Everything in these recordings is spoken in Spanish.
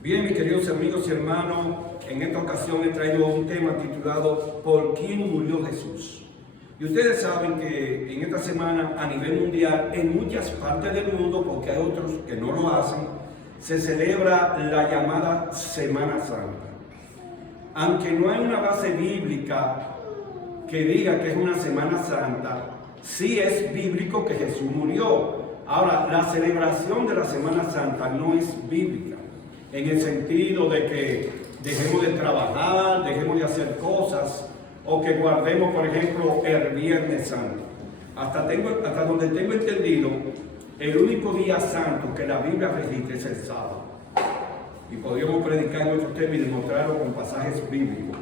Bien, mis queridos amigos y hermanos, en esta ocasión he traído un tema titulado ¿Por quién murió Jesús? Y ustedes saben que en esta semana a nivel mundial, en muchas partes del mundo, porque hay otros que no lo hacen, se celebra la llamada Semana Santa. Aunque no hay una base bíblica que diga que es una Semana Santa, sí es bíblico que Jesús murió. Ahora, la celebración de la Semana Santa no es bíblica, en el sentido de que dejemos de trabajar, dejemos de hacer cosas, o que guardemos, por ejemplo, el Viernes Santo. Hasta donde tengo entendido, el único día santo que la Biblia registra es el sábado. Y podríamos predicar en otro tema y demostrarlo con pasajes bíblicos.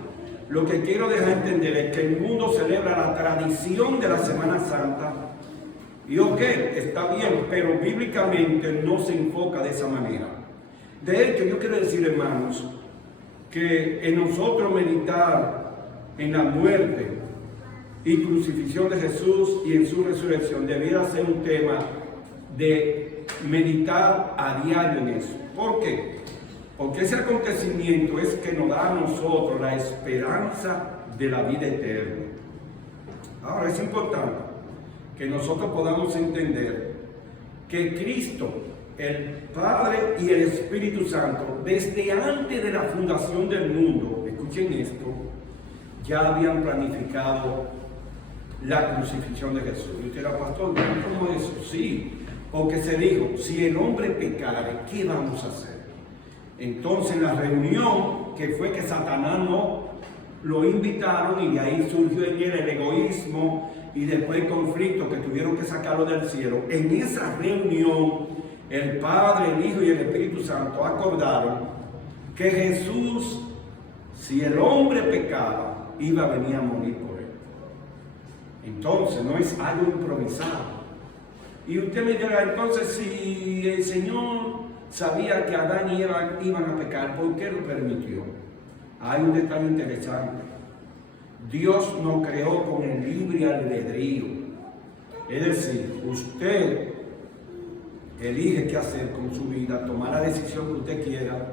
Lo que quiero dejar entender es que el mundo celebra la tradición de la Semana Santa. Y ok, está bien, pero bíblicamente no se enfoca de esa manera. De hecho, yo quiero decir, hermanos, que en nosotros meditar en la muerte y crucifixión de Jesús y en su resurrección debiera ser un tema de meditar a diario en eso. ¿Por qué? Porque ese acontecimiento es que nos da a nosotros la esperanza de la vida eterna. Ahora, es importante que nosotros podamos entender que Cristo, el Padre y el Espíritu Santo, desde antes de la fundación del mundo, escuchen esto, ya habían planificado la crucifixión de Jesús. Y usted dirá, pastor, ¿cómo es eso? Sí, porque se dijo, si el hombre pecare, ¿qué vamos a hacer? Entonces, en la reunión, que fue que Satanás no lo invitaron, y de ahí surgió en él el egoísmo y después el conflicto que tuvieron que sacarlo del cielo. En esa reunión, el Padre, el Hijo y el Espíritu Santo acordaron que Jesús, si el hombre pecaba, iba a venir a morir por él. Entonces, no es algo improvisado. Y usted me dirá, entonces, si el Señor sabía que Adán y Eva iban a pecar, ¿por qué lo permitió? Hay un detalle interesante. Dios nos creó con el libre albedrío. Es decir, usted elige qué hacer con su vida, tomar la decisión que usted quiera,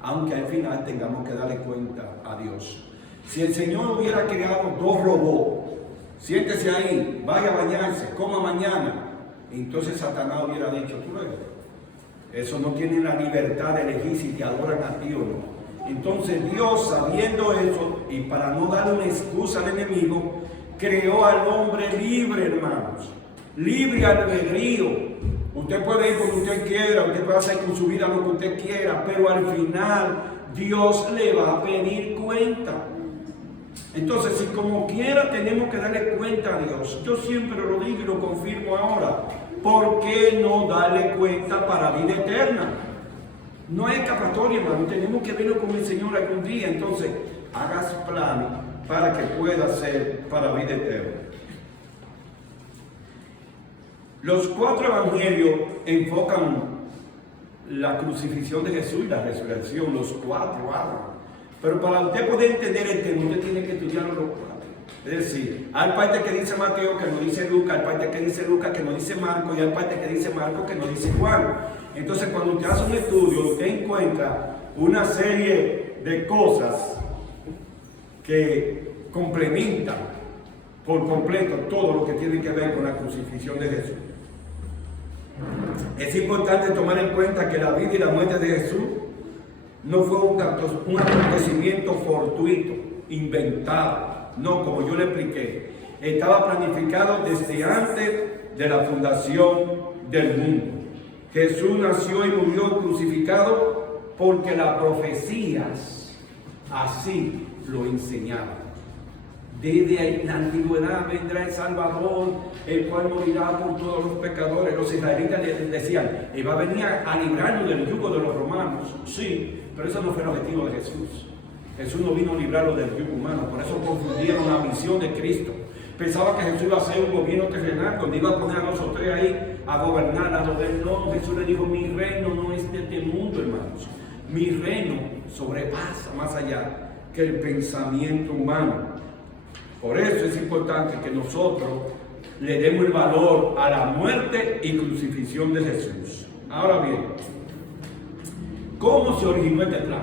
aunque al final tengamos que darle cuenta a Dios. Si el Señor hubiera creado dos robots, siéntese ahí, vaya a bañarse, coma mañana, entonces Satanás hubiera dicho, tú ves, eso no tiene la libertad de elegir si te adoran a ti o no. Entonces Dios, sabiendo eso, y para no darle una excusa al enemigo, creó al hombre libre, hermanos, libre albedrío. Usted puede ir como usted quiera, usted puede hacer con su vida lo que usted quiera, pero al final Dios le va a pedir cuenta. Entonces, si como quiera tenemos que darle cuenta a Dios, yo siempre lo digo y lo confirmo ahora, ¿por qué no darle cuenta para vida eterna? No hay escapatoria, hermano, tenemos que verlo con el Señor algún día. Entonces, haga su plan para que pueda ser para vida eterna. Los cuatro evangelios enfocan la crucifixión de Jesús y la resurrección, los cuatro hablan. Pero para usted poder entender el tema, usted tiene que estudiar los cuatro. Es decir, hay parte que dice Mateo que no dice Lucas, hay parte que dice Lucas que no dice Marcos, y hay parte que dice Marcos que no dice Juan. Entonces, cuando usted hace un estudio, usted encuentra una serie de cosas que complementan por completo todo lo que tiene que ver con la crucifixión de Jesús. Es importante tomar en cuenta que la vida y la muerte de Jesús no fue un acontecimiento fortuito, inventado, no, como yo le expliqué. Estaba planificado desde antes de la fundación del mundo. Jesús nació y murió crucificado porque las profecías así lo enseñaban. Desde la antigüedad vendrá el Salvador, el cual morirá por todos los pecadores. Los israelitas les decían, él va a venir a librarnos del yugo de los romanos. Sí, pero eso no fue el objetivo de Jesús. Jesús no vino a librarlo del yugo humano, por eso confundieron la misión de Cristo. Pensaba que Jesús iba a hacer un gobierno terrenal, donde iba a poner a nosotros ahí a gobernar, a gobernar. No, Jesús le dijo, mi reino no es de este mundo, hermanos. Mi reino sobrepasa más allá que el pensamiento humano. Por eso es importante que nosotros le demos el valor a la muerte y crucifixión de Jesús. Ahora bien, cómo se originó este plan.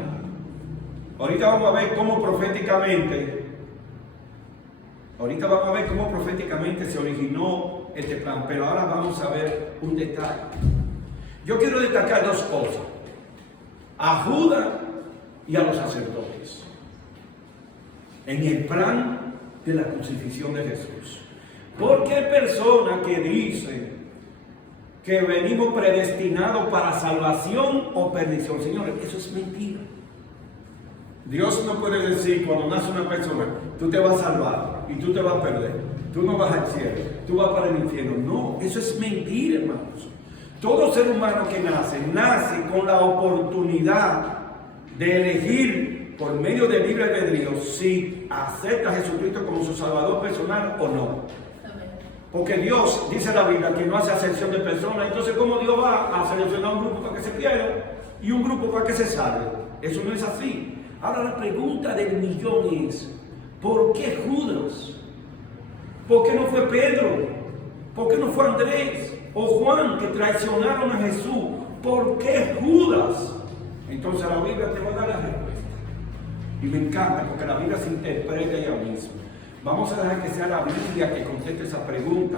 Ahorita vamos a ver cómo proféticamente se originó este plan, pero ahora vamos a ver un detalle. Yo quiero destacar dos cosas: a Judas y a los sacerdotes en el plan de la crucifixión de Jesús. Porque hay personas que dicen que venimos predestinados para salvación o perdición. Señores, eso es mentira. Dios no puede decir cuando nace una persona, tú te vas a salvar y tú te vas a perder, tú no vas al cielo, tú vas para el infierno. No, eso es mentira, hermanos. Todo ser humano que nace con la oportunidad de elegir por medio del libre albedrío si acepta a Jesucristo como su Salvador personal o no. Porque Dios, dice la Biblia, que no hace acepción de personas. Entonces, ¿cómo Dios va a seleccionar un grupo para que se pierda y un grupo para que se salve? Eso no es así. Ahora la pregunta del millón es: ¿por qué Judas? ¿Por qué no fue Pedro? ¿Por qué no fue Andrés o Juan, que traicionaron a Jesús? ¿Por qué Judas? Entonces la Biblia te va a dar la respuesta. Y me encanta porque la Biblia se interpreta ella misma. Vamos a dejar que sea la Biblia que conteste esa pregunta.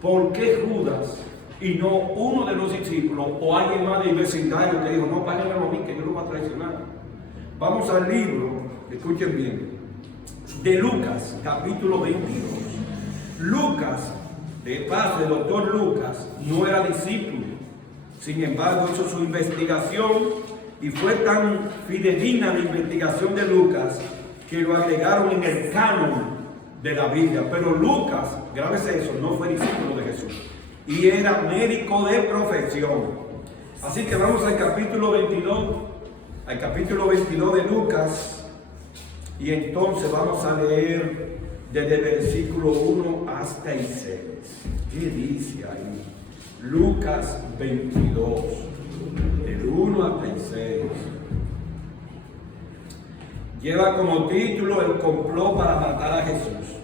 ¿Por qué Judas y no uno de los discípulos o alguien más del vecindario que dijo, no, páguenme a mí que yo lo voy a traicionar? Vamos al libro, escuchen bien, de Lucas, capítulo 22. Lucas, de paso, el doctor Lucas no era discípulo. Sin embargo, hizo su investigación y fue tan fidedigna la investigación de Lucas que lo agregaron en el canon de la Biblia. Pero Lucas, grábese eso, no fue discípulo de Jesús y era médico de profesión. Así que vamos al capítulo 22 de Lucas, y entonces vamos a leer desde el versículo 1 hasta el 6. ¿Qué dice ahí? Lucas 22, del 1 hasta el 6. Lleva como título el complot para matar a Jesús.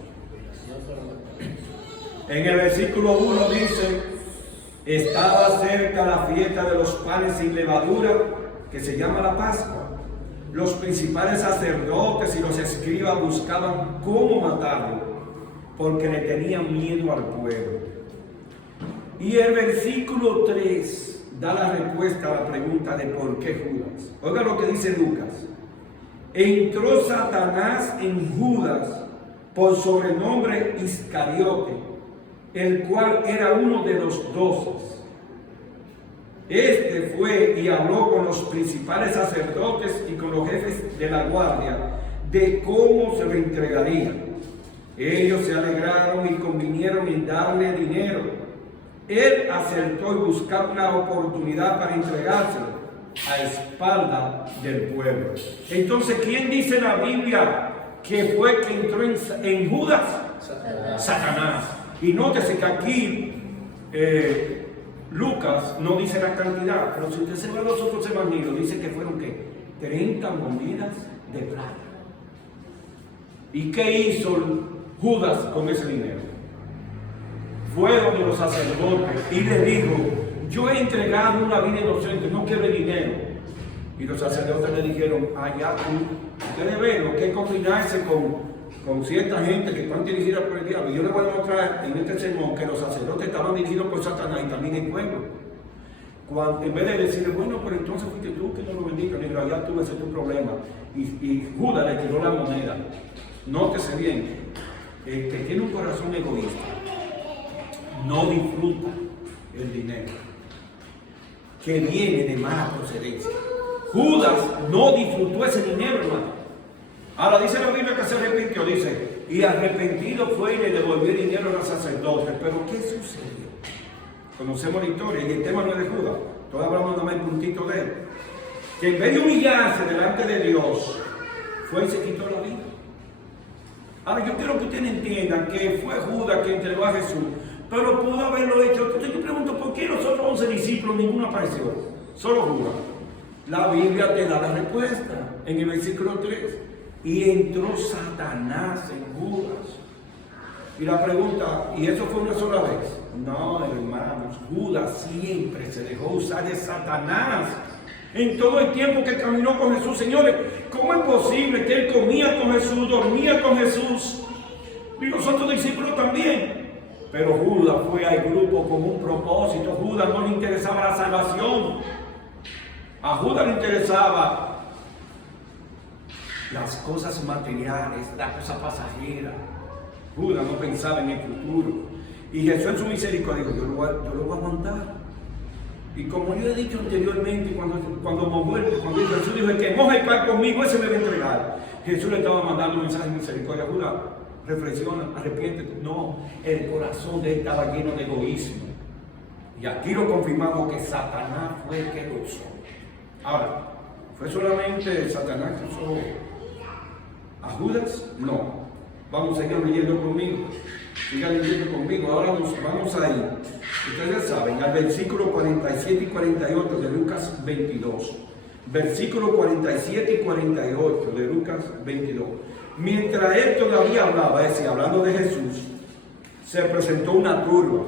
En el versículo 1 dice: estaba cerca la fiesta de los panes sin levadura, que se llama la Pascua. Los principales sacerdotes y los escribas buscaban cómo matarlo, porque le tenían miedo al pueblo. Y el versículo 3 da la respuesta a la pregunta de por qué Judas. Oiga lo que dice Lucas: entró Satanás en Judas, por sobrenombre Iscariote, el cual era uno de los 12. Este fue y habló con los principales sacerdotes y con los jefes de la guardia de cómo se lo entregaría. Ellos se alegraron y convinieron en darle dinero. Él acertó y buscó una oportunidad para entregárselo a espalda del pueblo. Entonces, ¿quién dice en la Biblia que fue que entró en Judas? Satanás. Y nótese que aquí Lucas no dice la cantidad, pero si usted se va a los otros evangelios, dice que fueron ¿qué? 30 monedas de plata. ¿Y qué hizo Judas con ese dinero? Fue donde los sacerdotes y le dijo: yo he entregado una vida inocente, no quiero el dinero. Y los sacerdotes le dijeron: allá ustedes ven lo que es combinarse con cierta gente que están dirigidas por el diablo. Y yo les voy a mostrar en este sermón que los sacerdotes estaban dirigidos por Satanás y también el pueblo. En vez de decirle, bueno, pero entonces fuiste tú que no lo bendiga, le digo, allá tú, ese es tu problema. Y Judas le tiró la moneda. Nótese bien, el que tiene un corazón egoísta no disfruta el dinero que viene de mala procedencia. Judas no disfrutó ese dinero, hermano. Ahora dice la Biblia que se arrepintió, dice, y arrepentido fue y le devolvió el dinero a los sacerdotes. Pero ¿qué sucedió? Conocemos la historia y el tema no es de Judas, todos hablamos nomás el puntito de él. Que en vez de humillarse delante de Dios, fue y se quitó la vida. Ahora yo quiero que ustedes entiendan que fue Judas que entregó a Jesús, pero pudo haberlo hecho. Entonces yo pregunto, ¿por qué los otros 11 discípulos ninguno apareció? Solo Judas. La Biblia te da la respuesta en el versículo 3. Y entró Satanás en Judas. Y la pregunta, ¿y eso fue una sola vez? No, hermanos, Judas siempre se dejó usar de Satanás En todo el tiempo que caminó con Jesús, señores, ¿cómo es posible que él comía con Jesús, dormía con Jesús? Y los otros discípulos también. Pero Judas fue al grupo con un propósito. Judas no le interesaba la salvación. A Judas le interesaba las cosas materiales, las cosas pasajeras. Judas no pensaba en el futuro. Y Jesús en su misericordia dijo, yo lo voy a aguantar. Y como yo he dicho anteriormente, cuando Jesús dijo, el que moja el pan conmigo, ese me va a entregar. Jesús le estaba mandando un mensaje de misericordia. Judas, reflexiona, arrepiéntete. No, el corazón de él estaba lleno de egoísmo. Y aquí lo confirmamos que Satanás fue el que lo usó. Ahora, ¿fue solamente Satanás que usó a Judas? No. Vamos a seguir leyendo conmigo. Sigan leyendo conmigo. Ahora vamos a ir. Ustedes saben, al versículo 47 y 48 de Lucas 22. Versículo 47 y 48 de Lucas 22. Mientras él todavía hablaba, es decir, hablando de Jesús, se presentó una turba.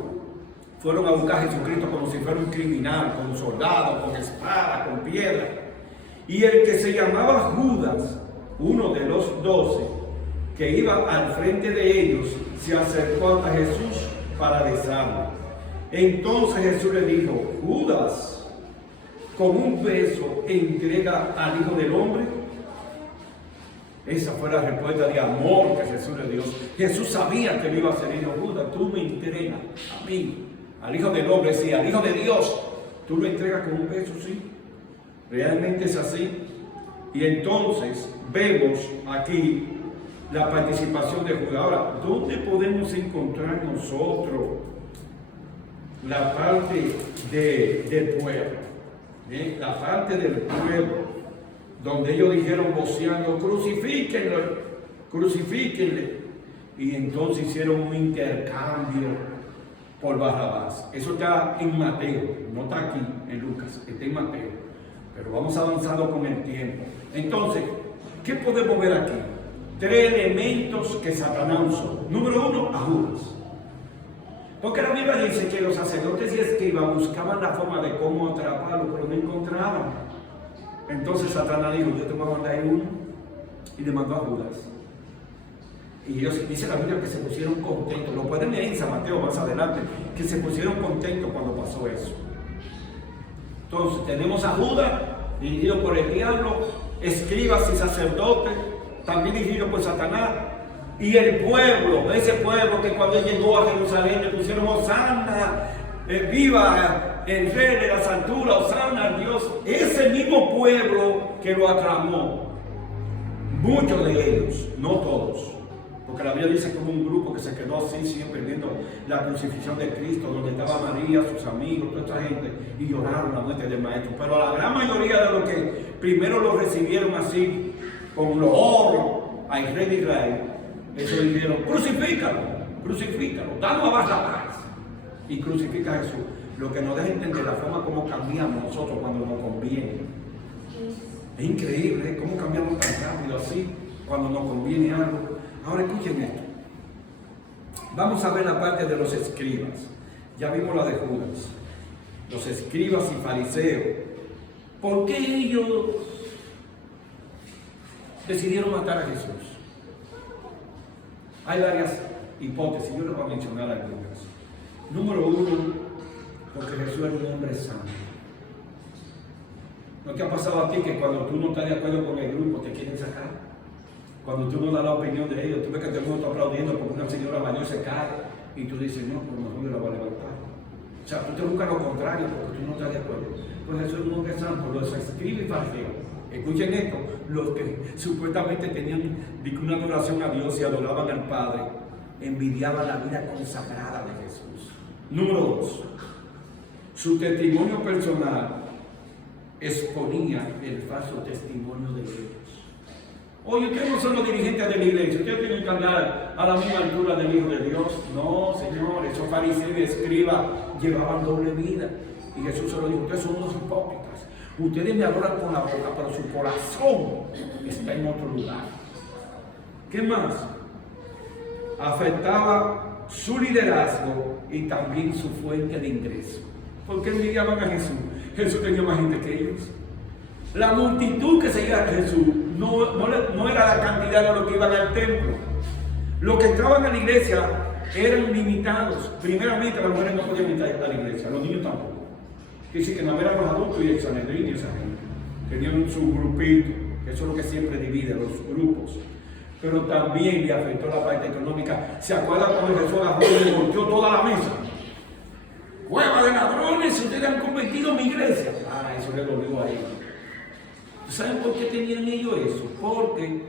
Fueron a buscar a Jesucristo como si fuera un criminal, con soldados, con espada, con piedra. Y el que se llamaba Judas, uno de los 12, que iba al frente de ellos, se acercó hasta Jesús para besarlo. Entonces Jesús le dijo, Judas, ¿con un beso entrega al Hijo del Hombre? Esa fue la respuesta de amor que Jesús le dio. Jesús sabía que le iba a hacer. Y dijo, Judas, tú me entregas a mí, al Hijo del Hombre, sí, al Hijo de Dios. Tú lo entregas con un beso, sí. Realmente es así. Y entonces vemos aquí la participación de Judas. Ahora, ¿dónde podemos encontrar nosotros la parte del pueblo? La parte del pueblo, donde ellos dijeron voceando, crucifíquenlo, crucifíquenle. Y entonces hicieron un intercambio por Barrabás. Eso está en Mateo, no está aquí en Lucas, está en Mateo. Pero vamos avanzando con el tiempo. Entonces, ¿qué podemos ver aquí? 3 elementos que Satanás usó. Número 1, a Judas. Porque la Biblia dice que los sacerdotes y escribas buscaban la forma de cómo atraparlo, pero no encontraban. Entonces Satanás dijo, yo te voy a mandar uno, y le mandó a Judas. Y ellos, dice la Biblia, que se pusieron contentos. Lo pueden leer en San Mateo más adelante, que se pusieron contentos cuando pasó eso. Entonces tenemos a Judas, dirigido por el diablo, escribas y sacerdotes, también dirigido por Satanás. Y el pueblo, ese pueblo que cuando él llegó a Jerusalén le pusieron Hosanna, viva el rey de las alturas, Hosanna al Dios. Ese mismo pueblo que lo aclamó, muchos de ellos, no todos, porque la Biblia dice como un grupo que se quedó así siempre viendo la crucifixión de Cristo, donde estaba María, sus amigos, toda esta gente, y lloraron la muerte del maestro. Pero la gran mayoría de los que primero lo recibieron así, con los oros al rey de Israel, ellos dijeron, crucifícalo, danos a Barrabás y crucifica a Jesús. Lo que nos deja entender la forma como cambiamos nosotros cuando nos conviene. Es increíble cómo cambiamos tan rápido así cuando nos conviene algo. Ahora escuchen esto. Vamos a ver la parte de los escribas. Ya vimos la de Judas. Los escribas y fariseos. ¿Por qué ellos decidieron matar a Jesús? Hay varias hipótesis, yo les voy a mencionar algunas. Número 1, porque Jesús es un hombre santo. ¿No te ha pasado a ti que cuando tú no estás de acuerdo con el grupo te quieren sacar? Cuando tú no das la opinión de ellos, tú ves que todo el mundo está aplaudiendo porque una señora mayor se cae y tú dices, no, por lo mejor yo la voy a levantar. O sea, tú te buscas lo contrario porque tú no estás de acuerdo. Pues Jesús es un hombre santo, los escribas y fariseos. Escuchen esto, los que supuestamente tenían una adoración a Dios y adoraban al Padre, envidiaban la vida consagrada de Jesús. Número 2, su testimonio personal exponía el falso testimonio de ellos. Oye, ustedes no son los dirigentes de la iglesia, ustedes tienen que andar a la misma altura del Hijo de Dios. No, Señor, esos fariseos y escribas llevaban doble vida. Y Jesús se lo dijo, ustedes son unos hipócritas. Ustedes me adoran con la boca, pero su corazón está en otro lugar. ¿Qué más? Afectaba su liderazgo y también su fuente de ingreso. ¿Por qué envidiaban a Jesús? Jesús tenía más gente que ellos. La multitud que seguía a Jesús no era la cantidad de los que iban al templo. Los que entraban a la iglesia eran limitados. Primeramente, las mujeres no podían entrar a la iglesia, los niños tampoco. Quiere decir que no eran los adultos y el Sanedrín y esa gente. Tenían su grupito, que eso es lo que siempre divide los grupos. Pero también le afectó la parte económica. ¿Se acuerdan cuando Jesús agarró y le volteó toda la mesa? ¡Cueva de ladrones! Ustedes han convertido mi iglesia. Ah, eso le dolió a ellos. ¿Saben por qué tenían ellos eso? Porque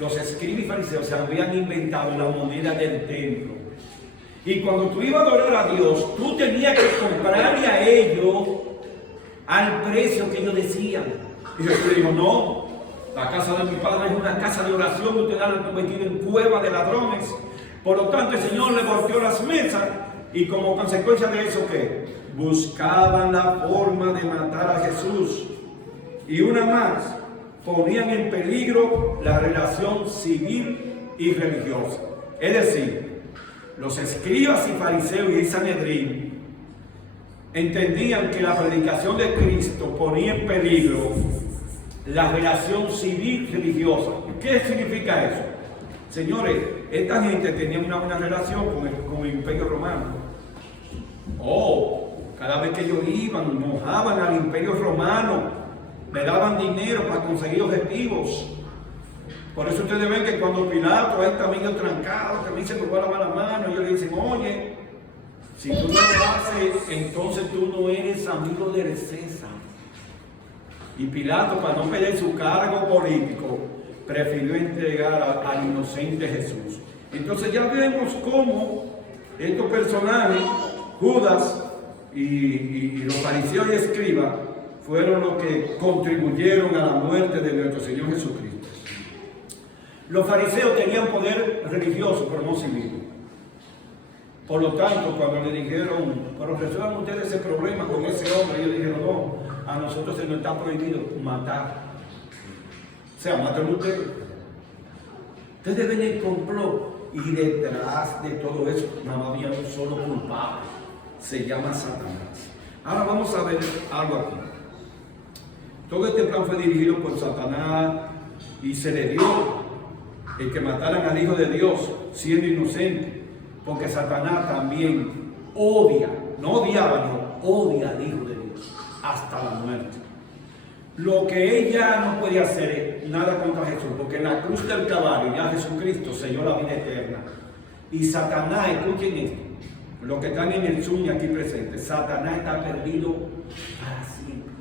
los escribas y fariseos se habían inventado la moneda del templo. Y cuando tú ibas a adorar a Dios, tú tenías que comprarle a ellos al precio que ellos decían. Y Jesús dijo, no, la casa de mi padre es una casa de oración, ustedes la han convertido en cueva de ladrones. Por lo tanto, el Señor le volteó las mesas y como consecuencia de eso, ¿qué? Buscaban la forma de matar a Jesús. Y una más, ponían en peligro la relación civil y religiosa. Es decir, los escribas y fariseos y el Sanedrín entendían que la predicación de Cristo ponía en peligro la relación civil religiosa. ¿Qué significa eso? Señores, esta gente tenía una buena relación con el Imperio Romano. Cada vez que ellos iban, mojaban al Imperio Romano, le daban dinero para conseguir objetivos. Por eso ustedes ven que cuando Pilato está medio trancado, también se le va a lavar la mano, ellos le dicen, oye, si tú no lo haces, entonces tú no eres amigo del César. Y Pilato, para no perder su cargo político, prefirió entregar al inocente Jesús. Entonces ya vemos cómo estos personajes, Judas y los fariseos y escribas, fueron los que contribuyeron a la muerte de nuestro Señor Jesucristo. Los fariseos tenían poder religioso, pero no civil. Por lo tanto, cuando le dijeron, pero resuelvan ustedes ese problema con ese hombre, ellos dijeron, no, a nosotros se nos está prohibido matar. O sea, maten ustedes. Ustedes ven el complot y detrás de todo eso no había un solo culpable. Se llama Satanás. Ahora vamos a ver algo aquí. Todo este plan fue dirigido por Satanás y se le dio el que mataran al Hijo de Dios siendo inocente, porque Satanás también odia, no odiaba, no, odia al Hijo de Dios hasta la muerte. Lo que ella no puede hacer es nada contra Jesús, porque en la cruz del Calvario ya Jesucristo selló la vida eterna. Y Satanás, escuchen esto, los que están en el Zoom y aquí presentes, Satanás está perdido para siempre.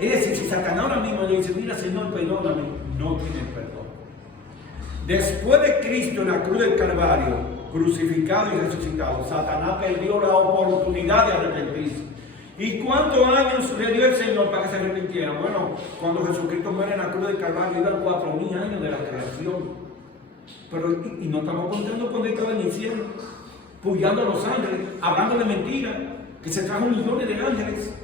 Es decir, si Satanás ahora mismo le dice, mira Señor, perdóname, no tiene perdón. Después de Cristo en la cruz del Calvario, crucificado y resucitado, Satanás perdió la oportunidad de arrepentirse. ¿Y cuántos años le dio el Señor para que se arrepintiera? Bueno, cuando Jesucristo muere en la cruz del Calvario, eran 4.000 años de la creación. Pero, y no estamos contando cuando estaba en el cielo, puyando a los ángeles, hablando de mentiras, que se trajo millones de ángeles.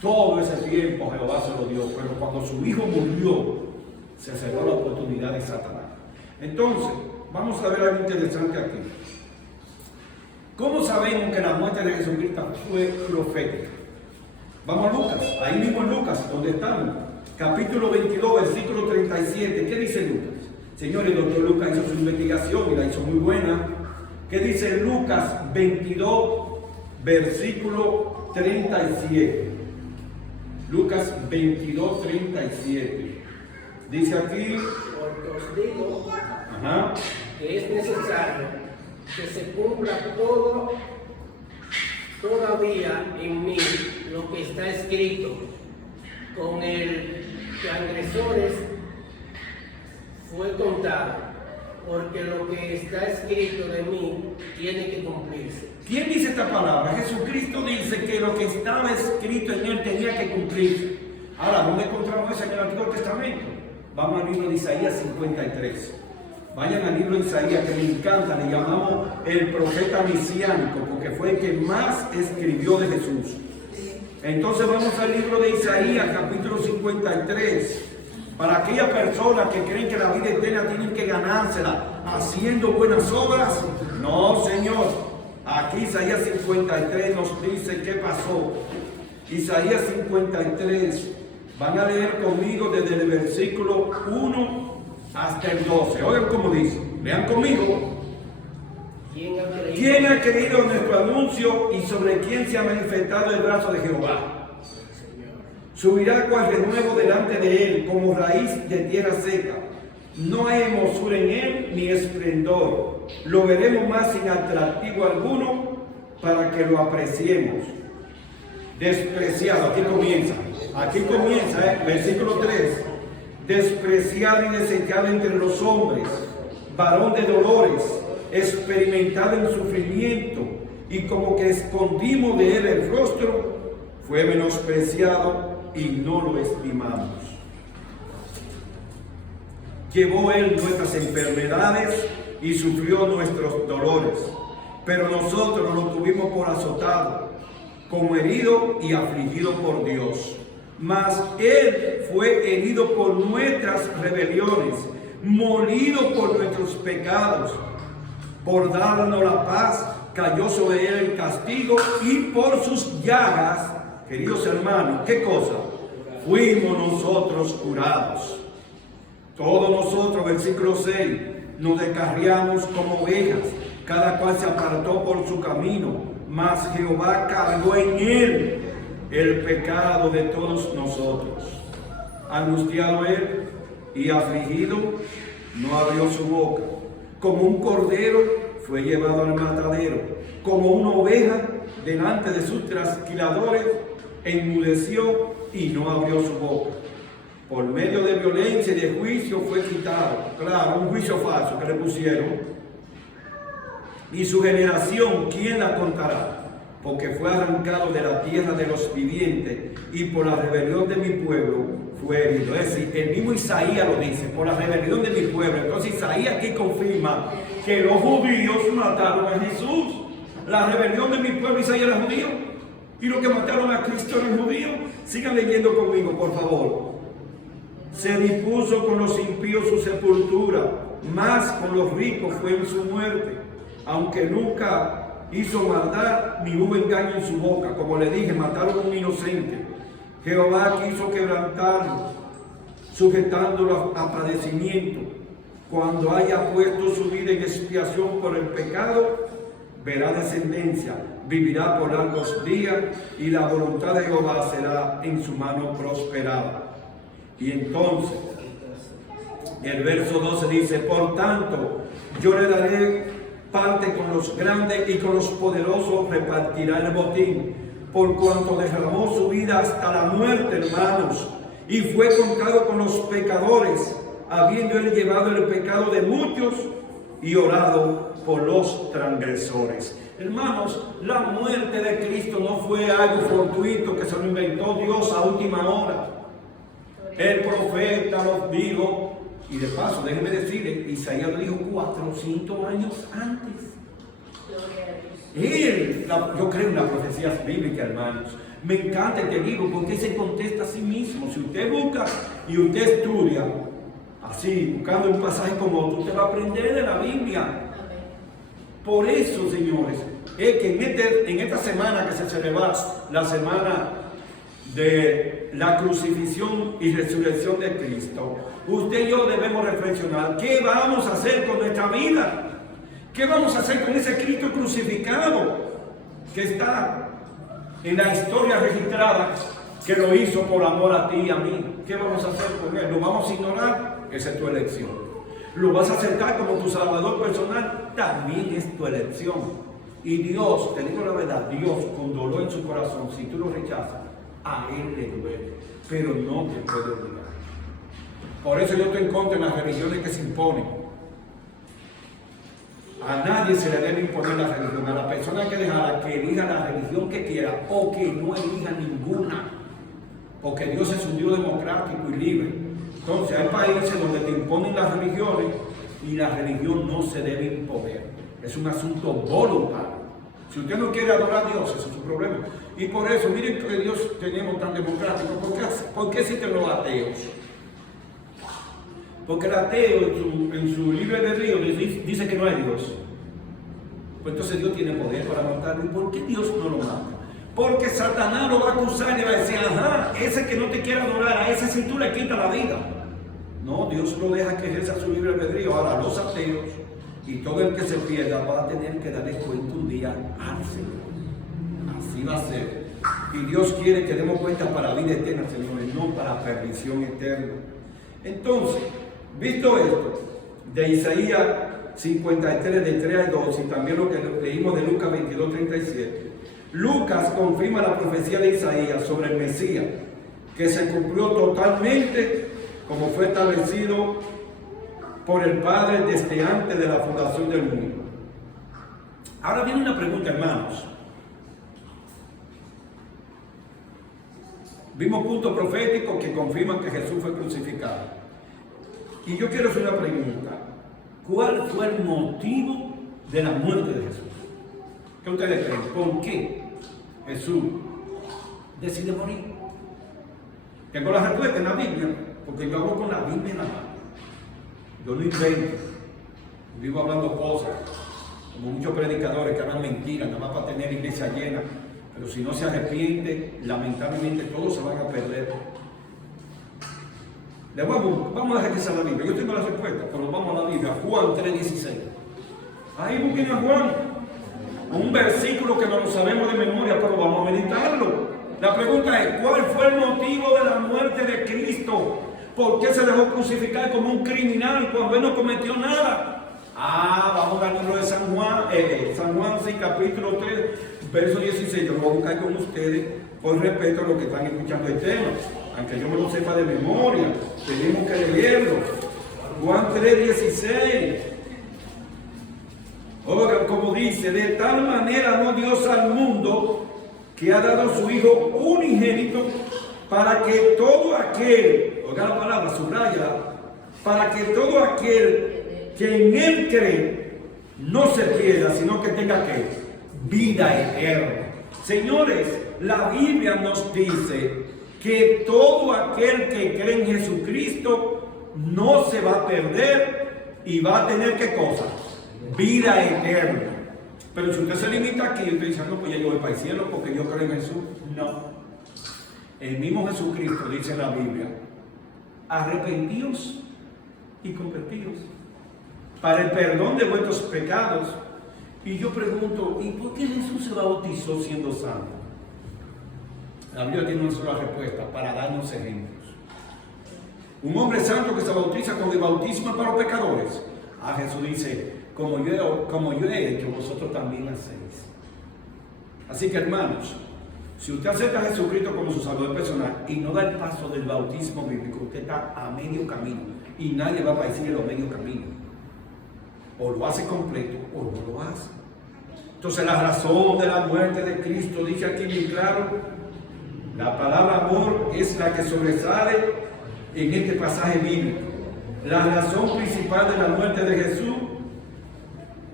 Todo ese tiempo Jehová se lo dio, pero cuando su hijo murió, se cerró la oportunidad de Satanás. Entonces, vamos a ver algo interesante aquí. ¿Cómo sabemos que la muerte de Jesucristo fue profética? Vamos a Lucas, ahí mismo en Lucas, donde estamos, capítulo 22, versículo 37. ¿Qué dice Lucas? Señor, el doctor Lucas hizo su investigación y la hizo muy buena. ¿Qué dice Lucas 22, versículo 37? Lucas 22, 37. Dice aquí, porque os digo que es necesario que se cumpla todavía en mí lo que está escrito, con el que agresores fue contado, porque lo que está escrito de mí tiene que cumplirse. ¿Quién dice esta palabra? Jesucristo dice que lo que estaba escrito en él tenía que cumplirse. Ahora, ¿dónde encontramos eso en el Antiguo Testamento? Vamos al libro de Isaías 53. Vayan al libro de Isaías, que me encanta, le llamamos el profeta mesiánico, porque fue el que más escribió de Jesús. Entonces vamos al libro de Isaías, capítulo 53. Para aquellas personas que creen que la vida eterna tienen que ganársela haciendo buenas obras, no, Señor. Aquí Isaías 53 nos dice qué pasó. Isaías 53. Van a leer conmigo desde el versículo 1 hasta el 12. Oigan cómo dice. Lean conmigo. ¿Quién ha creído nuestro anuncio y sobre quién se ha manifestado el brazo de Jehová? Subirá cual renuevo delante de él, como raíz de tierra seca. No hay hermosura en él ni esplendor. Lo veremos más sin atractivo alguno para que lo apreciemos. Despreciado, aquí comienza, versículo 3. Despreciado y desechado entre los hombres, varón de dolores, experimentado en sufrimiento, y como que escondimos de él el rostro, fue menospreciado y no lo estimamos. Llevó él nuestras enfermedades y sufrió nuestros dolores, pero nosotros lo tuvimos por azotado, como herido y afligido por Dios. Mas él fue herido por nuestras rebeliones, molido por nuestros pecados. Por darnos la paz, cayó sobre él el castigo, y por sus llagas, queridos hermanos, ¿qué cosa? Fuimos nosotros curados. Todos nosotros, versículo 6, nos descarriamos como ovejas, cada cual se apartó por su camino, mas Jehová cargó en él el pecado de todos nosotros. Angustiado él y afligido, no abrió su boca. Como un cordero fue llevado al matadero, como una oveja delante de sus trasquiladores, enmudeció y no abrió su boca. Por medio de violencia y de juicio fue quitado. Claro, un juicio falso que le pusieron. Y su generación, ¿quién la contará? Porque fue arrancado de la tierra de los vivientes, y por la rebelión de mi pueblo fue herido. Es decir, el mismo Isaías lo dice, por la rebelión de mi pueblo. Entonces Isaías aquí confirma que los judíos mataron a Jesús. La rebelión de mi pueblo, Isaías era judío, y los que mataron a Cristo eran judíos. Sigan leyendo conmigo, por favor. Se dispuso con los impíos su sepultura, más con los ricos fue en su muerte, aunque nunca hizo maldad ni hubo engaño en su boca. Como le dije, mataron a un inocente. Jehová quiso quebrantarlo, sujetándolo a padecimiento. Cuando haya puesto su vida en expiación por el pecado, verá descendencia, vivirá por largos días, y la voluntad de Jehová será en su mano prosperada. Y entonces, el verso 12 dice: por tanto, yo le daré parte con los grandes, y con los poderosos repartirá el botín, por cuanto derramó su vida hasta la muerte, hermanos, y fue contado con los pecadores, habiendo él llevado el pecado de muchos y orado por los transgresores. Hermanos, la muerte de Cristo no fue algo fortuito que se lo inventó Dios a última hora. El profeta lo dijo, y de paso, déjenme decirle, Isaías lo dijo 400 años antes. Yo creo en las profecías bíblicas, hermanos. Me encanta este libro porque se contesta a sí mismo. Si usted busca y usted estudia, así, buscando un pasaje como otro, usted va a aprender de la Biblia. Por eso, señores, es que en esta semana que se celebra la semana de la crucifixión y resurrección de Cristo, usted y yo debemos reflexionar: ¿qué vamos a hacer con nuestra vida? ¿Qué vamos a hacer con ese Cristo crucificado que está en la historia registrada, que lo hizo por amor a ti y a mí? ¿Qué vamos a hacer con él? ¿Lo vamos a ignorar? Esa es tu elección. ¿Lo vas a aceptar como tu salvador personal? También es tu elección. Y Dios, te digo la verdad, Dios con dolor en su corazón, si tú lo rechazas, a él le duele, pero no te puede obligar. Por eso yo estoy en contra de las religiones que se imponen. A nadie se le debe imponer la religión. A la persona que dejará que elija la religión que quiera, o que no elija ninguna, porque Dios es un Dios democrático y libre. Entonces hay países donde te imponen las religiones, y la religión no se debe imponer. Es un asunto voluntario. Si usted no quiere adorar a Dios, ese es su problema. Y por eso, miren que Dios tenemos tan democrático. ¿Por qué existen los ateos? Porque el ateo en su libre albedrío dice que no hay Dios. Pues entonces Dios tiene poder para matarlo. ¿Y por qué Dios no lo mata? Porque Satanás lo va a acusar y va a decir, ajá, ese que no te quiere adorar, a ese sí tú le quitas la vida. No, Dios no deja que ejerza su libre albedrío. Ahora, los ateos y todo el que se pierda va a tener que darle cuenta un día al Señor. Así va a ser. Y Dios quiere que demos cuenta para vida eterna, señores, no para perdición eterna. Entonces, visto esto, de Isaías 53, de 3 al 2, y también lo que leímos de Lucas 22, 37, Lucas confirma la profecía de Isaías sobre el Mesías, que se cumplió totalmente como fue establecido por el Padre desde antes de la fundación del mundo. Ahora viene una pregunta, hermanos. Vimos puntos proféticos que confirman que Jesús fue crucificado. Y yo quiero hacer una pregunta. ¿Cuál fue el motivo de la muerte de Jesús? ¿Qué ustedes creen? ¿Por qué Jesús decide morir? Tengo la respuesta en la Biblia, porque yo hablo con la Biblia en la mano. Yo no invento. Vivo hablando cosas, como muchos predicadores que hablan mentiras, nada más para tener iglesia llena. Pero si no se arrepiente, lamentablemente todos se van a perder. Vamos a revisar la Biblia. Yo tengo la respuesta, pero vamos a la Biblia. Juan 3:16. Ahí busquen a Juan. Un versículo que no lo sabemos de memoria, pero vamos a meditarlo. La pregunta es, ¿cuál fue el motivo de la muerte de Cristo? ¿Por qué se dejó crucificar como un criminal cuando él no cometió nada? Vamos al libro de San Juan 6, capítulo 3, verso 16. Yo lo voy a buscar con ustedes por respeto a los que están escuchando el tema. Aunque yo me lo sepa de memoria, tenemos que leerlo. Juan 3:16. Oigan, como dice, de tal manera amó Dios al mundo que ha dado a su Hijo unigénito para que todo aquel, oiga la palabra, subraya, para que todo aquel que en Él cree no se pierda, sino que tenga que vida eterna. Señores, la Biblia nos dice que todo aquel que cree en Jesucristo no se va a perder y va a tener ¿qué cosa? Vida eterna. Pero si usted se limita aquí, usted dice, no, pues ya yo voy para el cielo porque yo creo en Jesús. No. El mismo Jesucristo dice en la Biblia, arrepentíos y convertíos para el perdón de vuestros pecados. Y yo pregunto, ¿y por qué Jesús se bautizó siendo santo? La Biblia tiene una sola respuesta, para darnos ejemplos. Un hombre santo que se bautiza con el bautismo para los pecadores. Jesús dice, como yo he hecho, vosotros también hacéis. Así que hermanos, si usted acepta a Jesucristo como su Salvador personal y no da el paso del bautismo bíblico, usted está a medio camino y nadie va a decirle los medio camino. O lo hace completo o no lo hace. Entonces la razón de la muerte de Cristo, dice aquí bien claro, la palabra amor es la que sobresale en este pasaje bíblico. La razón principal de la muerte de Jesús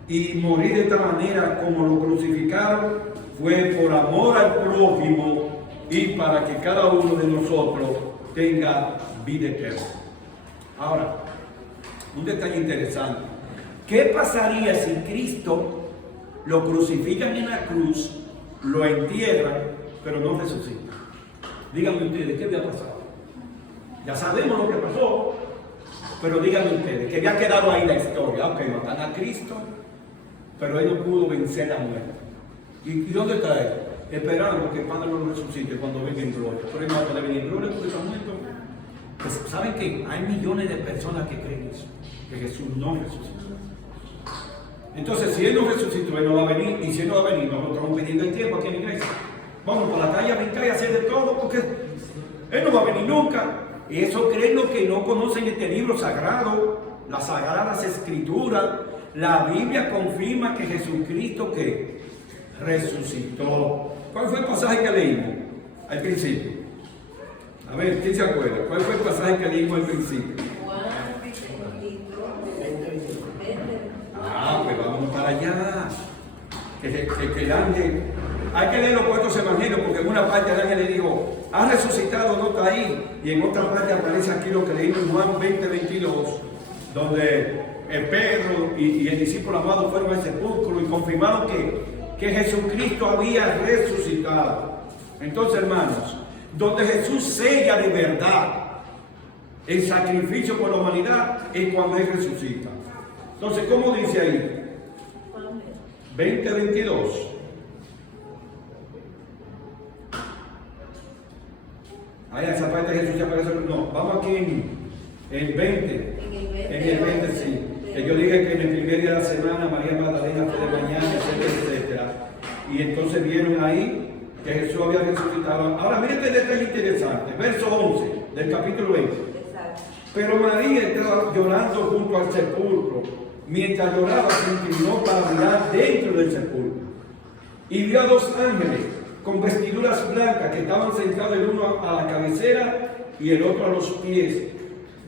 y morir de esta manera como lo crucificaron fue por amor al prójimo y para que cada uno de nosotros tenga vida eterna. Ahora, un detalle interesante. ¿Qué pasaría si Cristo lo crucifican en la cruz, lo entierran, pero no resucita? Díganme ustedes, ¿qué había pasado? Ya sabemos lo que pasó, pero díganme ustedes, que había quedado ahí la historia. Ok, matan a Cristo, pero él no pudo vencer la muerte. ¿Y dónde está él? Esperando que el Padre lo resucite cuando venga en gloria. Pero él no va a poder venir en gloria porque está muerto. Pues, ¿saben qué? Hay millones de personas que creen eso, que Jesús no resucitó. Entonces, si Él no resucitó, Él no va a venir, y si Él no va a venir, nosotros estamos pidiendo el tiempo aquí en la iglesia. Vamos para la calle a brincar y hacer de todo, porque Él no va a venir nunca. Y eso creen los que no conocen este libro sagrado, las sagradas escrituras. La Biblia confirma que Jesucristo que resucitó. ¿Cuál fue el pasaje que leímos al principio? A ver, ¿quién se acuerda? ¿Cuál fue el pasaje que leímos al principio? Pues vamos para allá. Que el ángel, hay que leer los 4 evangelios, porque en una parte el ángel le dijo, ha resucitado, no está ahí. Y en otra parte aparece aquí lo que leímos en Juan 20:22, donde Pedro y el discípulo amado fueron al sepulcro y confirmaron que que Jesucristo había resucitado. Entonces, hermanos, donde Jesús sella de verdad el sacrificio por la humanidad es cuando Él resucita. Entonces, ¿cómo dice ahí? 20:22. Ahí esa parte de Jesús ya aparece. No, vamos aquí en el 20. En el 20, sí. Que yo dije que en el primer día de la semana María Magdalena fue de mañana, etcétera, etcétera. Y entonces vieron ahí que Jesús había resucitado. Ahora miren este detalle interesante. Verso 11 del capítulo 20. Pero María estaba llorando junto al sepulcro. Mientras lloraba se inclinó para mirar dentro del sepulcro. Y vio a dos ángeles con vestiduras blancas que estaban sentados el uno a la cabecera y el otro a los pies,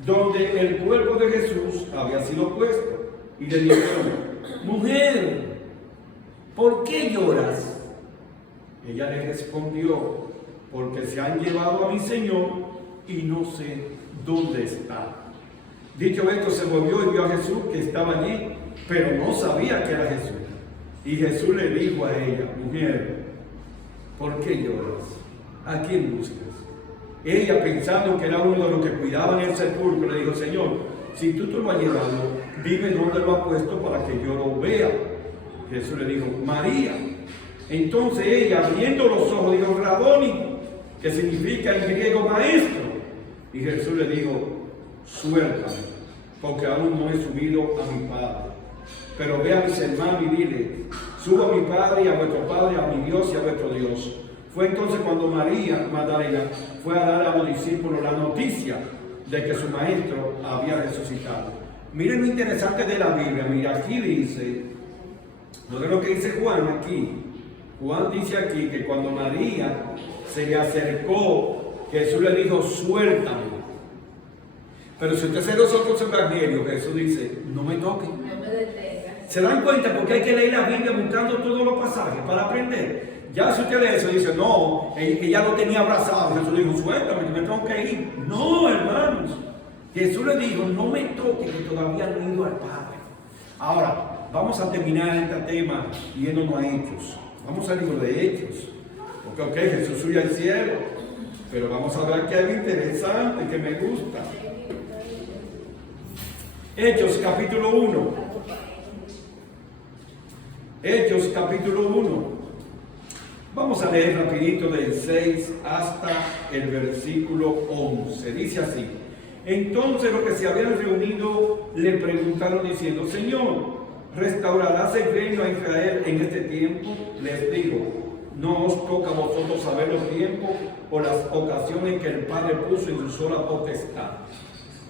donde el cuerpo de Jesús había sido puesto. Y le dijeron: mujer, ¿por qué lloras? Ella le respondió: porque se han llevado a mi Señor y no sé dónde está. Dicho esto, se volvió y vio a Jesús que estaba allí, pero no sabía que era Jesús. Y Jesús le dijo a ella: mujer, ¿por qué lloras? ¿A quién buscas? Ella, pensando que era uno de los que cuidaban el sepulcro, le dijo: Señor, si tú te lo has llevado, dime dónde lo has puesto para que yo lo vea. Jesús le dijo: María. Entonces ella, abriendo los ojos, dijo: Raboni, que significa en griego maestro. Y Jesús le dijo: suéltame, porque aún no he subido a mi Padre. Pero ve a mis hermanos y dile: subo a mi Padre y a vuestro Padre, a mi Dios y a vuestro Dios. Fue entonces cuando María Magdalena fue a dar a los discípulos la noticia de que su maestro había resucitado. Miren lo interesante de la Biblia. Mira, aquí dice, no es lo que dice Juan aquí. Juan dice aquí que cuando María se le acercó, Jesús le dijo: suéltame. Pero si usted se los otros evangelios, Jesús dice: no me toque. No me detenga. ¿Se dan cuenta? Porque hay que leer la Biblia buscando todos los pasajes para aprender. Ya si usted lee eso, dice: no, ella lo tenía abrazado. Jesús le dijo: suéltame, que me tengo que ir. No, hermanos. Jesús le dijo: no me toque, que todavía no he ido al Padre. Ahora, vamos a terminar este tema yéndonos a Hechos. Vamos al libro de Hechos. Porque, Jesús subió al cielo. Pero vamos a ver que hay algo interesante que me gusta. Hechos capítulo 1. Hechos capítulo 1. Vamos a leer rapidito del 6 hasta el versículo 11. Dice así: entonces los que se habían reunido le preguntaron diciendo: Señor, ¿restaurarás el reino a Israel en este tiempo? Les digo: no os toca a vosotros saber los tiempos o las ocasiones que el Padre puso en su sola potestad.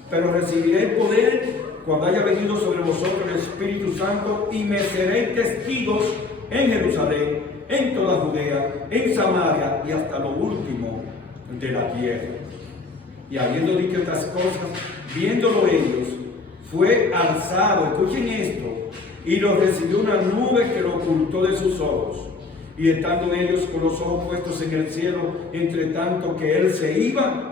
Pero recibiréis poder cuando haya venido sobre vosotros el Espíritu Santo, y me seréis testigos en Jerusalén, en toda Judea, en Samaria y hasta lo último de la tierra. Y habiendo dicho estas cosas, viéndolo ellos, fue alzado, escuchen esto, y lo recibió una nube que lo ocultó de sus ojos. Y estando ellos con los ojos puestos en el cielo, entre tanto que él se iba,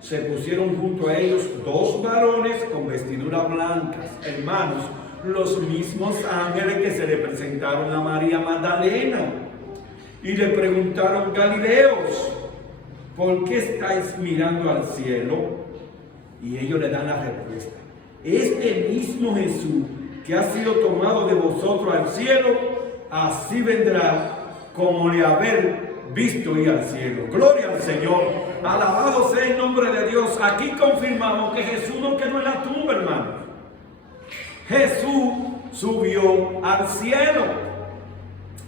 se pusieron junto a ellos dos varones con vestiduras blancas, hermanos, los mismos ángeles que se le presentaron a María Magdalena, y le preguntaron: Galileos, ¿por qué estáis mirando al cielo? Y ellos le dan la respuesta: este mismo Jesús que ha sido tomado de vosotros al cielo, así vendrá como le haber visto ir al cielo. Gloria al Señor, alabado sea el nombre de Dios. Aquí confirmamos que Jesús no quedó en la tumba, hermano. Jesús subió al cielo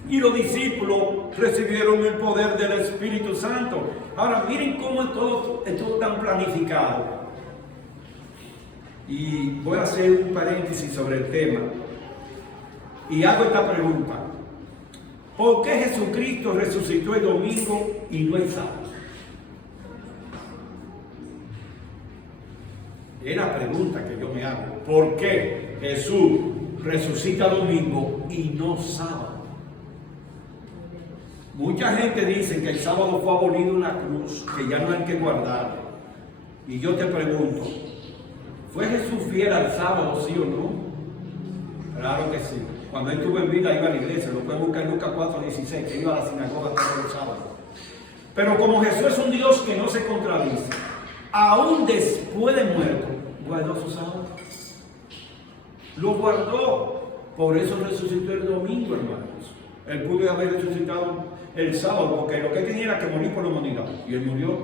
y los discípulos recibieron el poder del Espíritu Santo. Ahora miren cómo es todo tan planificado. Y voy a hacer un paréntesis sobre el tema y hago esta pregunta: ¿por qué Jesucristo resucitó el domingo y no el sábado? Es la pregunta que yo me hago. ¿Por qué Jesús resucita domingo y no sábado? Mucha gente dice que el sábado fue abolido en la cruz, que ya no hay que guardarlo. Y yo te pregunto, ¿fue Jesús fiel al sábado, sí o no? Claro que sí. Cuando él tuvo en vida iba a la iglesia, lo pueden buscar en Lucas 4:16, que iba a la sinagoga todos los sábados. Pero como Jesús es un Dios que no se contradice, aún después de muerto, guardó su sábado. Lo guardó. Por eso resucitó el domingo, hermanos. Él pudo haber resucitado el sábado, porque lo que tenía era que morir por la humanidad. Y él murió.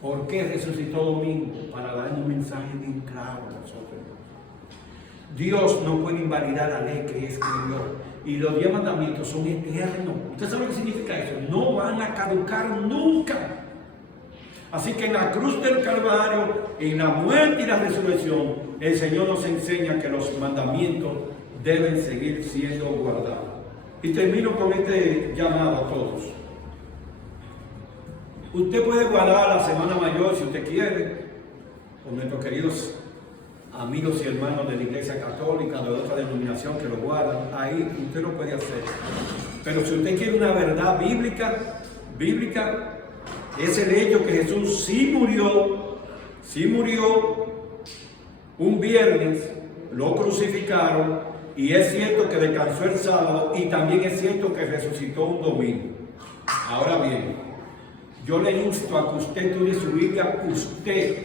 ¿Por qué resucitó domingo? Para dar un mensaje bien claro a nosotros. Dios no puede invalidar la ley que escribió. Y los 10 mandamientos son eternos. ¿Usted sabe lo que significa eso? No van a caducar nunca. Así que en la cruz del Calvario, en la muerte y la resurrección, el Señor nos enseña que los mandamientos deben seguir siendo guardados. Y termino con este llamado a todos. Usted puede guardar la Semana Mayor si usted quiere, con nuestros queridos amigos y hermanos de la Iglesia Católica, de otra denominación que lo guardan, ahí usted lo puede hacer. Pero si usted quiere una verdad bíblica, es el hecho que Jesús sí murió un viernes, lo crucificaron, y es cierto que descansó el sábado, y también es cierto que resucitó un domingo. Ahora bien, yo le insto a que usted estudie su Biblia, usted,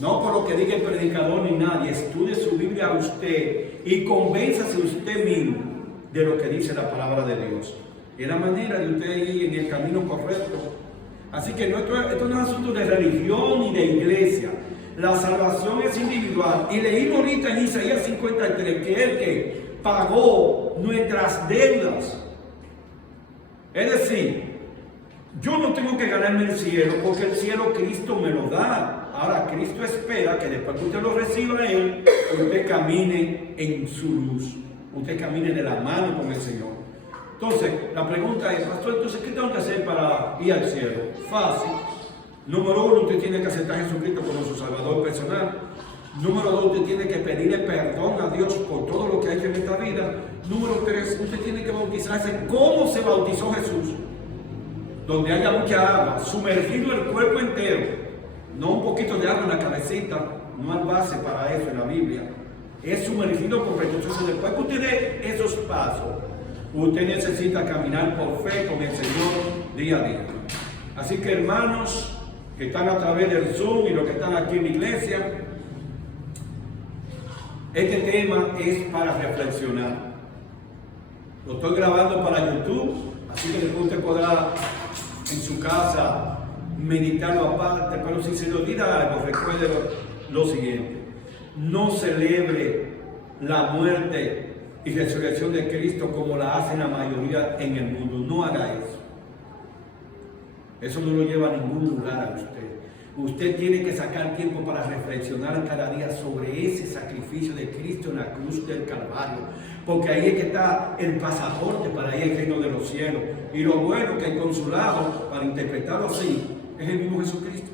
no por lo que diga el predicador ni nadie, estudie su Biblia usted y convénzase usted mismo de lo que dice la palabra de Dios. Es la manera de usted ir en el camino correcto. Así que esto no es asunto de religión ni de iglesia. La salvación es individual. Y leímos ahorita en Isaías 53 que el que pagó nuestras deudas. Es decir, yo no tengo que ganarme el cielo porque el cielo Cristo me lo da. Ahora Cristo espera que después que usted lo reciba a Él, usted camine en su luz. Usted camine de la mano con el Señor. Entonces, la pregunta es, pastor, entonces, ¿qué tengo que hacer para ir al cielo? Fácil. Número 1, usted tiene que aceptar a Jesucristo como su Salvador personal. Número 2, usted tiene que pedirle perdón a Dios por todo lo que ha hecho en esta vida. Número 3, usted tiene que bautizarse. ¿Cómo se bautizó Jesús? Donde haya mucha agua, sumergido el cuerpo entero. No un poquito de agua en la cabecita, no hay base para eso en la Biblia. Es sumergido completo. Entonces, después que usted dé esos pasos, usted necesita caminar por fe con el Señor día a día. Así que, hermanos que están a través del Zoom y los que están aquí en la iglesia, este tema es para reflexionar. Lo estoy grabando para YouTube, así que después usted podrá en su casa meditarlo aparte, pero si se le olvida algo, recuerde lo siguiente: no celebre la muerte y resurrección de Cristo como la hacen la mayoría en el mundo. No haga eso. Eso no lo lleva a ningún lugar a usted. Usted tiene que sacar tiempo para reflexionar cada día sobre ese sacrificio de Cristo en la cruz del Calvario, porque ahí es que está el pasaporte para ir al reino de los cielos. Y lo bueno que el consulado, para interpretarlo así, es el mismo Jesucristo.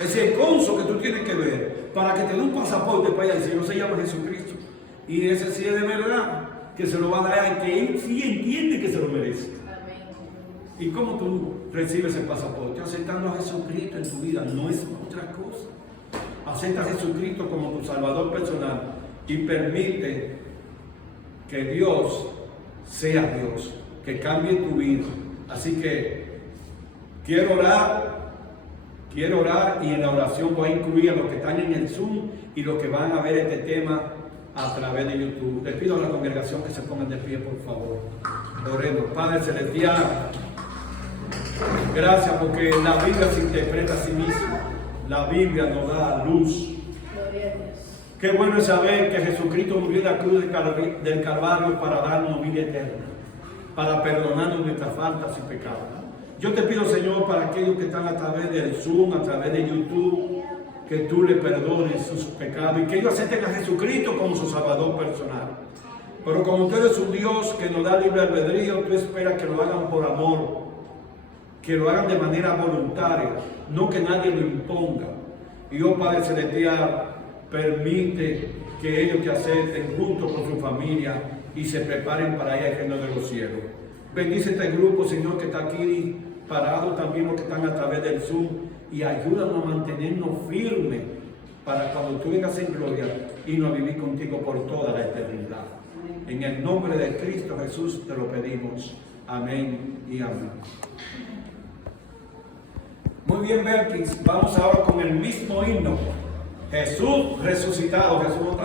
Ese conso que tú tienes que ver para que te dé un pasaporte para ir al cielo se llama Jesucristo. Y ese sí es de verdad, que se lo va a dar a que él sí entiende que se lo merece. ¿Y cómo tú recibes el pasaporte? Aceptando a Jesucristo en tu vida, no es otra cosa. Acepta a Jesucristo como tu Salvador personal y permite que Dios sea Dios, que cambie tu vida. Así que quiero orar y en la oración voy a incluir a los que están en el Zoom y los que van a ver este tema a través de YouTube. Les pido a la congregación que se pongan de pie, por favor. Oremos. Padre Celestial, gracias porque la Biblia se interpreta a sí misma. La Biblia nos da luz. Qué bueno es saber que Jesucristo murió en la cruz del Calvario para darnos vida eterna, para perdonarnos nuestras faltas y pecados. Yo te pido, Señor, para aquellos que están a través del Zoom, a través de YouTube, que tú le perdones sus pecados y que ellos acepten a Jesucristo como su Salvador personal. Pero como tú eres un Dios que nos da libre albedrío, tú esperas que lo hagan por amor, que lo hagan de manera voluntaria, no que nadie lo imponga. Y oh Padre Celestial, permite que ellos te acepten junto con su familia y se preparen para ir al reino de los cielos. Bendice este grupo, Señor, que está aquí parado, también los que están a través del Zoom, y ayúdanos a mantenernos firmes para cuando tú vengas en gloria y no vivir contigo por toda la eternidad. En el nombre de Cristo Jesús te lo pedimos. Amén y amén. Muy bien, Belkis. Vamos ahora con el mismo himno. Jesús resucitado. Jesús